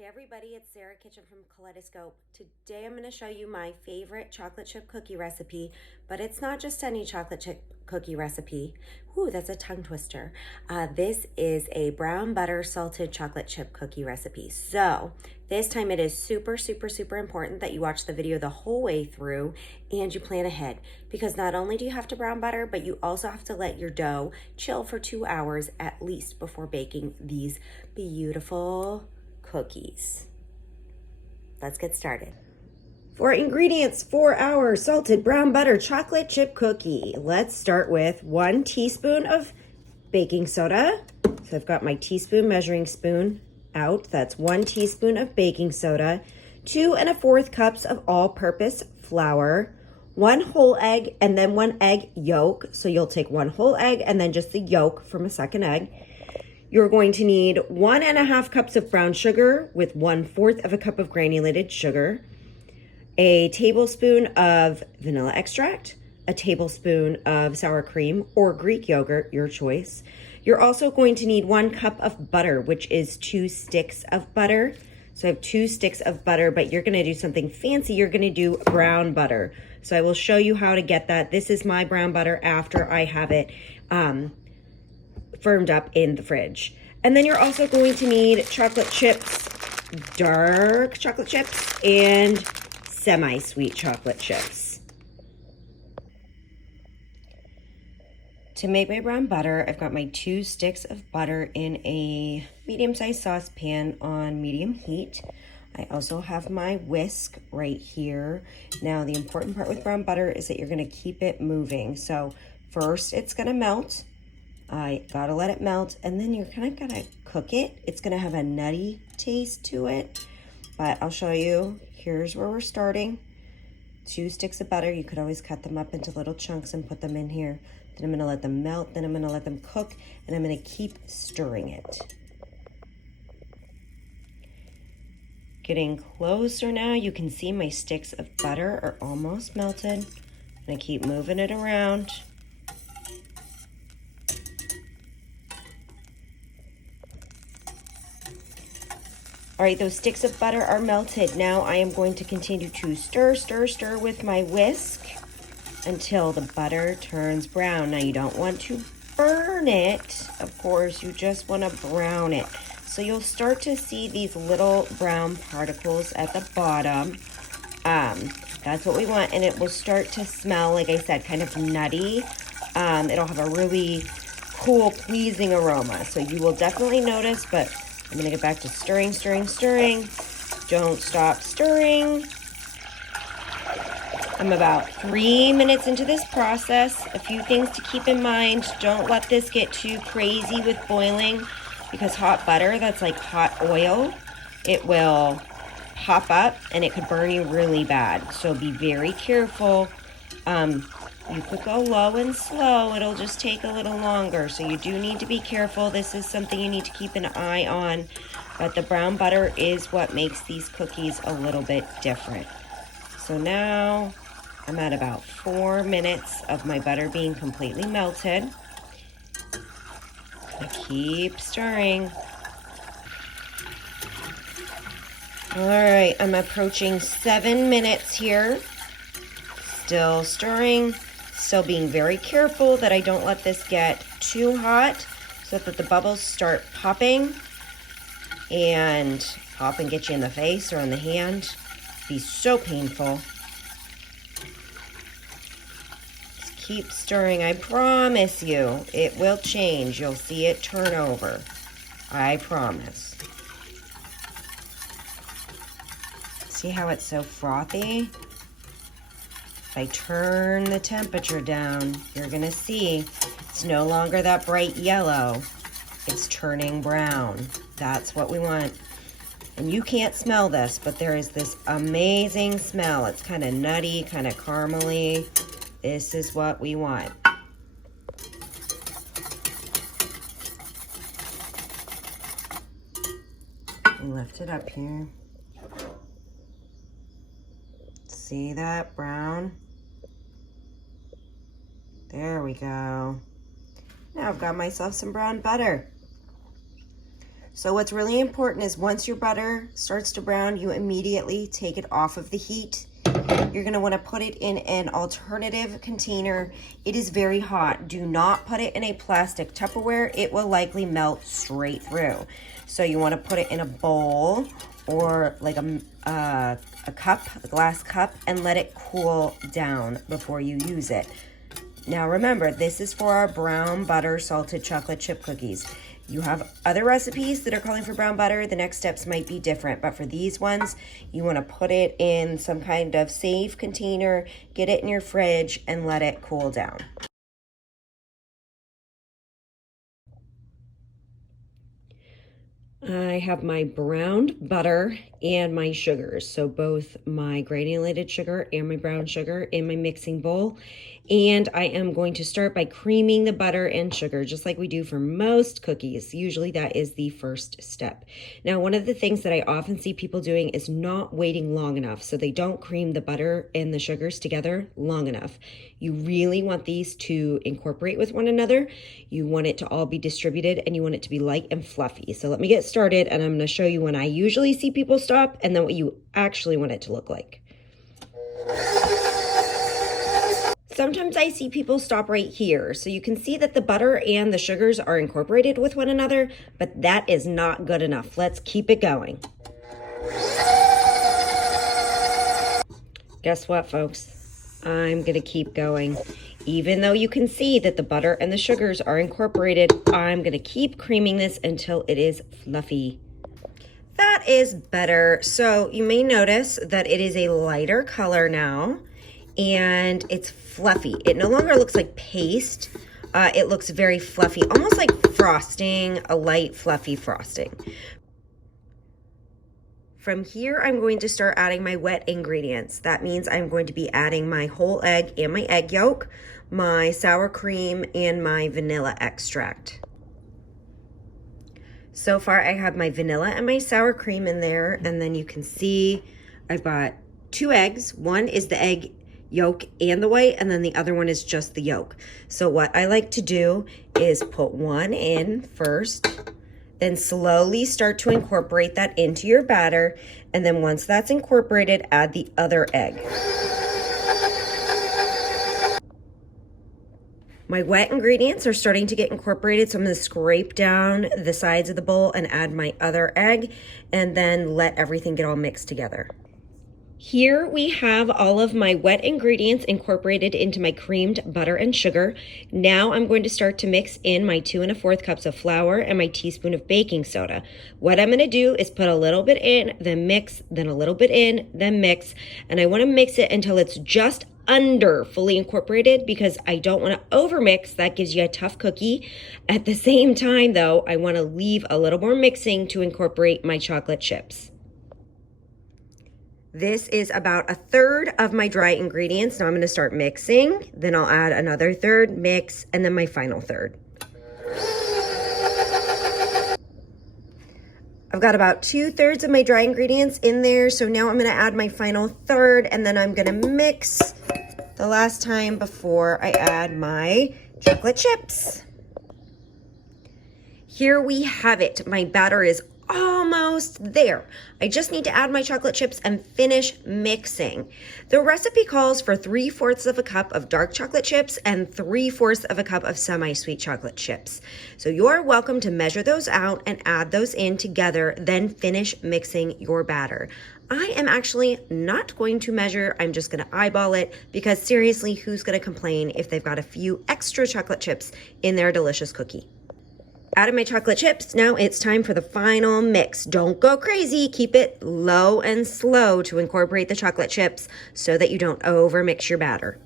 Hey everybody, it's Sarah Kitchen from Kaleidoscope. Today I'm going to show you my favorite chocolate chip cookie recipe, but it's not just any chocolate chip cookie recipe. Ooh, that's a tongue twister. This is a brown butter salted chocolate chip cookie recipe. So this time it is super important that you watch the video the whole way through and you plan ahead, because not only do you have to brown butter, but you also have to let your dough chill for 2 hours at least before baking these beautiful cookies. Let's get started. For ingredients for our salted brown butter chocolate chip cookie, let's start with 1 teaspoon of baking soda. So I've got my teaspoon measuring spoon out. That's 1 teaspoon of baking soda, 2 1/4 cups of all-purpose flour, 1 whole egg, and then 1 egg yolk. So you'll take 1 whole egg and then just the yolk from a second egg. You're going to need 1 1/2 cups of brown sugar with 1/4 of a cup of granulated sugar, a tablespoon of vanilla extract, a tablespoon of sour cream or Greek yogurt, your choice. You're also going to need 1 cup of butter, which is 2 sticks of butter. So I have 2 sticks of butter, but you're gonna do something fancy. You're gonna do brown butter. So I will show you how to get that. This is my brown butter after I have it firmed up in the fridge. And then you're also going to need chocolate chips, dark chocolate chips, and semi-sweet chocolate chips. To make my brown butter, I've got my 2 sticks of butter in a medium-sized saucepan on medium heat. I also have my whisk right here. Now, the important part with brown butter is that you're gonna keep it moving. So first it's gonna melt. I gotta let it melt, and then you're kind of gonna cook it. It's gonna have a nutty taste to it, but I'll show you. Here's where we're starting. 2 sticks of butter. You could always cut them up into little chunks and put them in here. Then I'm gonna let them melt, then I'm gonna let them cook, and I'm gonna keep stirring it. Getting closer now. You can see my sticks of butter are almost melted. I'm gonna keep moving it around. All right, those sticks of butter are melted. Now I am going to continue to stir with my whisk until the butter turns brown. Now you don't want to burn it, of course, you just want to brown it. So you'll start to see these little brown particles at the bottom. That's what we want, and it will start to smell, like I said, kind of nutty. It'll have a really cool, pleasing aroma. So you will definitely notice, but I'm gonna get back to stirring. Don't stop stirring. I'm about 3 minutes into this process. A few things to keep in mind. Don't let this get too crazy with boiling, because hot butter, that's like hot oil, it will pop up and it could burn you really bad. So be very careful. You could go low and slow. It'll just take a little longer. So you do need to be careful. This is something you need to keep an eye on. But the brown butter is what makes these cookies a little bit different. So now I'm at about 4 minutes of my butter being completely melted. I keep stirring. All right, I'm approaching 7 minutes here. Still stirring. Still being very careful that I don't let this get too hot, so that the bubbles start popping and get you in the face or in the hand. Be so painful. Just keep stirring. I promise you it will change. You'll see it turn over. I promise. See how it's so frothy? If I turn the temperature down, you're gonna see it's no longer that bright yellow. It's turning brown. That's what we want. And you can't smell this, but there is this amazing smell. It's kind of nutty, kind of caramely. This is what we want. Lift it up here. See that brown? There we go. Now I've got myself some brown butter. So what's really important is once your butter starts to brown, you immediately take it off of the heat. You're gonna wanna put it in an alternative container. It is very hot. Do not put it in a plastic Tupperware. It will likely melt straight through. So you wanna put it in a bowl or like a cup, a glass cup, and let it cool down before you use it. Now remember, this is for our brown butter salted chocolate chip cookies. You have other recipes that are calling for brown butter. The next steps might be different, but for these ones, you want to put it in some kind of safe container, get it in your fridge, and let it cool down. I have my browned butter and my sugars, so both my granulated sugar and my brown sugar in my mixing bowl. And I am going to start by creaming the butter and sugar, just like we do for most cookies. Usually that is the first step. Now, one of the things that I often see people doing is not waiting long enough, so they don't cream the butter and the sugars together long enough. You really want these to incorporate with one another. You want it to all be distributed, and you want it to be light and fluffy. So let me get started, and I'm going to show you when I usually see people stop and then what you actually want it to look like. Sometimes I see people stop right here, so you can see that the butter and the sugars are incorporated with one another, but that is not good enough. Let's keep it going. Guess what, folks? I'm gonna keep going. Even though you can see that the butter and the sugars are incorporated, I'm gonna keep creaming this until it is fluffy. That is better. So you may notice that it is a lighter color now, and it's fluffy. It no longer looks like paste. It looks very fluffy, almost like frosting, a light fluffy frosting. From here, I'm going to start adding my wet ingredients. That means I'm going to be adding my whole egg and my egg yolk, my sour cream, and my vanilla extract. So far, I have my vanilla and my sour cream in there, and then you can see I've got 2 eggs. One is the egg yolk and the white, and then the other one is just the yolk. So what I like to do is put one in first, then slowly start to incorporate that into your batter, and then once that's incorporated, add the other egg. My wet ingredients are starting to get incorporated, so I'm going to scrape down the sides of the bowl and add my other egg, and then let everything get all mixed together. Here we have all of my wet ingredients incorporated into my creamed butter and sugar. Now I'm going to start to mix in my 2 1/4 cups of flour and my teaspoon of baking soda. What I'm going to do is put a little bit in, then mix, then a little bit in, then mix, and I want to mix it until it's just under fully incorporated because I don't want to overmix. That gives you a tough cookie. At the same time though, I want to leave a little more mixing to incorporate my chocolate chips. This is about 1/3 of my dry ingredients. Now I'm going to start mixing, then I'll add another third, mix, and then my final third. I've got about 2/3 of my dry ingredients in there, so now I'm going to add my final third, and then I'm going to mix the last time before I add my chocolate chips. Here we have it. My batter is almost there. I just need to add my chocolate chips and finish mixing. The recipe calls for 3/4 of a cup of dark chocolate chips and 3/4 of a cup of semi-sweet chocolate chips. So you're welcome to measure those out and add those in together, then finish mixing your batter. I am actually not going to measure. I'm just going to eyeball it because seriously, who's going to complain if they've got a few extra chocolate chips in their delicious cookie? Added my chocolate chips. Now it's time for the final mix. Don't go crazy. Keep it low and slow to incorporate the chocolate chips so that you don't overmix your batter.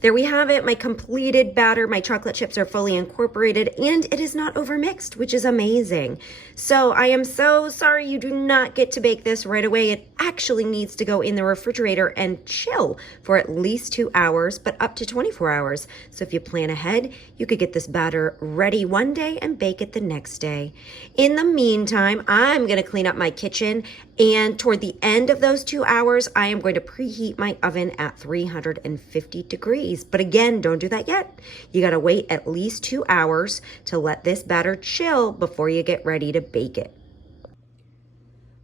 There we have it, my completed batter. My chocolate chips are fully incorporated and it is not overmixed, which is amazing. So I am so sorry you do not get to bake this right away. It actually needs to go in the refrigerator and chill for at least 2 hours, but up to 24 hours. So if you plan ahead, you could get this batter ready one day and bake it the next day. In the meantime, I'm gonna clean up my kitchen And toward the end of those 2 hours, I am going to preheat my oven at 350 degrees. But again, don't do that yet. You gotta wait at least 2 hours to let this batter chill before you get ready to bake it.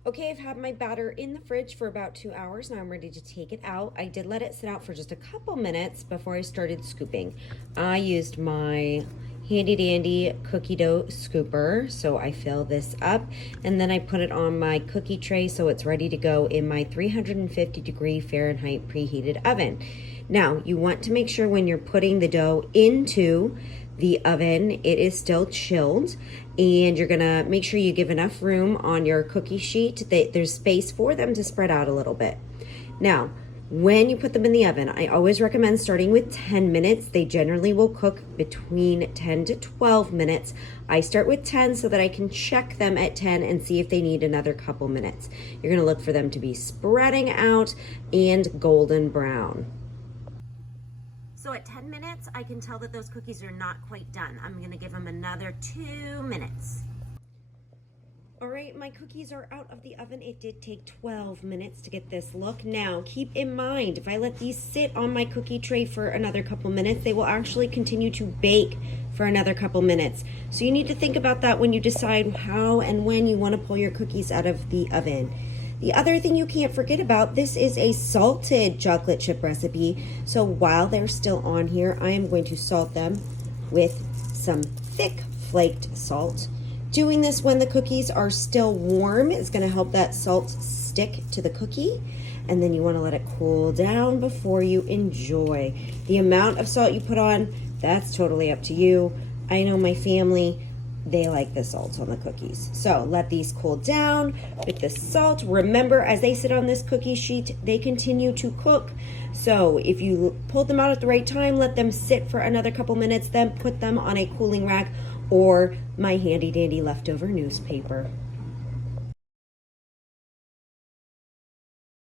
Okay, I've had my batter in the fridge for about 2 hours. Now I'm ready to take it out. I did let it sit out for just a couple minutes before I started scooping. I used my handy dandy cookie dough scooper. So I fill this up and then I put it on my cookie tray so it's ready to go in my 350 degree Fahrenheit preheated oven. Now you want to make sure when you're putting the dough into the oven, it is still chilled, and you're gonna make sure you give enough room on your cookie sheet that there's space for them to spread out a little bit. Now, when you put them in the oven, I always recommend starting with 10 minutes. They generally will cook between 10 to 12 minutes. I start with 10 so that I can check them at 10 and see if they need another couple minutes. You're gonna look for them to be spreading out and golden brown. So at 10 minutes, I can tell that those cookies are not quite done. I'm gonna give them another 2 minutes. All right, my cookies are out of the oven. It did take 12 minutes to get this look. Now, keep in mind, if I let these sit on my cookie tray for another couple minutes, they will actually continue to bake for another couple minutes. So you need to think about that when you decide how and when you want to pull your cookies out of the oven. The other thing you can't forget about, this is a salted chocolate chip recipe. So while they're still on here, I am going to salt them with some thick flaked salt. Doing this when the cookies are still warm is going to help that salt stick to the cookie. And then you want to let it cool down before you enjoy. The amount of salt you put on, that's totally up to you. I know my family, they like the salt on the cookies. So let these cool down with the salt. Remember, as they sit on this cookie sheet, they continue to cook. So if you pulled them out at the right time, let them sit for another couple minutes, then put them on a cooling rack or my handy dandy leftover newspaper.